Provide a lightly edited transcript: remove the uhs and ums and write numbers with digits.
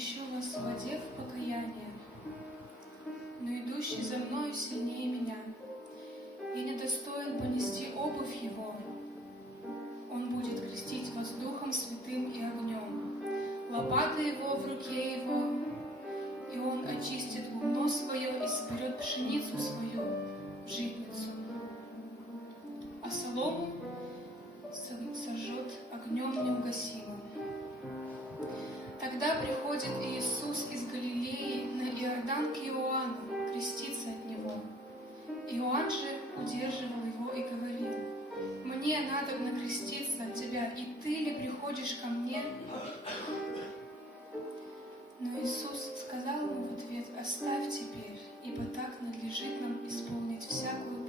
крещу вас в воде в покаяние, но идущий за мною сильнее меня. Я недостоин понести обувь его. Он будет крестить вас Духом Святым и огнем. Лопата его в руке его, и он очистит гумно свое и соберет пшеницу свою в житницу, а солому сожжет огнем неугасимым. Тогда приходит Иисус из Галилеи на Иордан к Иоанну креститься от него. Иоанн же удерживал его и говорил: «Мне надобно креститься от тебя, и ты ли приходишь ко мне?» Но Иисус сказал ему в ответ: «Оставь теперь, ибо так надлежит нам исполнить всякую